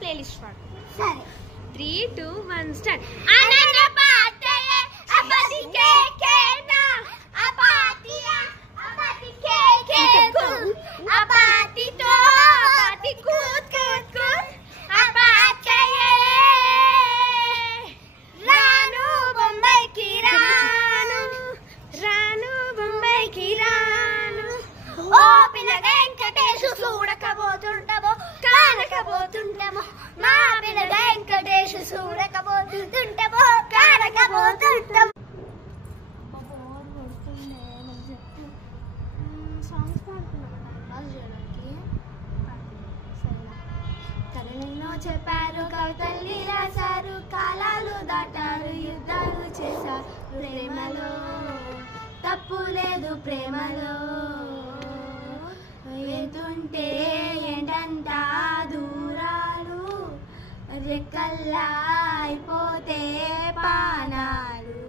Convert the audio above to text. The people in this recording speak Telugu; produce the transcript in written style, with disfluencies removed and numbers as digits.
ప్లేలిస్ట్ పాడు. సరే 3, 2, 1 స్టార్ట్. చూడకబోతుంటామో కానకబోతుంటామో మా పిల్ల వెంకటేశ్ చూడకబోతుంటామో కానకబోతుంటామో. సాంగ్స్ పాడుతున్నాం చేయడానికి. కథలెన్నో చెప్పారు, కవితల్ని రాశారు, కాలాలు దాటారు, యుద్ధాలు చేశారు. ప్రేమలో తప్పు లేదు, ప్రేమలో వెళ్తుంటే ఏంటంతా దూరాలు, రెక్కల్లా అయిపోతే